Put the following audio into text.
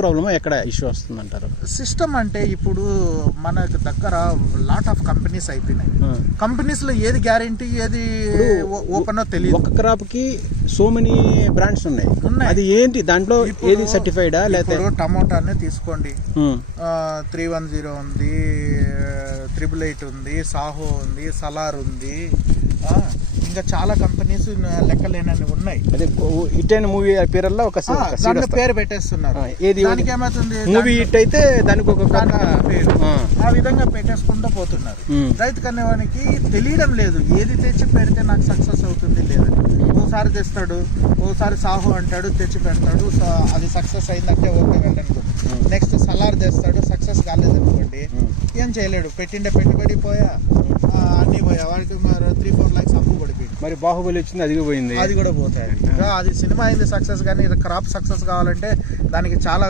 Problem ఎక్కడ issue వస్తుంది అంటారు? సిస్టమ్ అంటే ఇప్పుడు మన దగ్గర లాట్ ఆఫ్ కంపెనీస్ అయిపోయినాయి. కంపెనీస్ లో ఏది గ్యారంటీ ఏది ఓపెన్ తెలియదు. ఒక క్రాప్ కి సో మెనీ బ్రాండ్స్ ఉన్నాయి. అది ఏంటి దాంట్లో ఏది సర్టిఫైడా? లేకపోతే టమోటానే తీసుకోండి, 310 ఉంది, 888 ఉంది, సాహో ఉంది, సలార్ ఉంది, ఇంకా చాలా కంపెనీస్ లెక్కలేనని ఉన్నాయి. అదే హిట్ అయిన మూవీ పేర్లో ఒక పేరు పెట్టేస్తున్నారు. దానికి ఏమవుతుంది, మూవీ హిట్ అయితే దానికి ఒక పేరు ఆ విధంగా పెట్టేసుకుంటూ పోతున్నారు. రైతు కనేవానికి తెలియడం లేదు ఏది తెచ్చి పెడితే నాకు సక్సెస్ అవుతుంది లేదని. ఓసారి తెస్తాడు, ఓసారి సాహో అంటాడు, తెచ్చి పెడతాడు, అది సక్సెస్ అయిందంటే ఓకే వెళ్ళనుకో. నెక్స్ట్ సలార్ తెస్తాడు, సక్సెస్ కాలేదనుకోండి, ఏం చేయలేడు. పెట్టిండే పెట్టుబడి పోయా, అన్ని పోయా, వాడికి 3-4 lakhs అప్పు పడిపోయింది. మరి బాహుబలి వచ్చింది, అది పోయింది, అది కూడా పోతాయి. అది సినిమా అయింది సక్సెస్, కానీ క్రాప్ సక్సెస్ కావాలంటే దానికి చాలా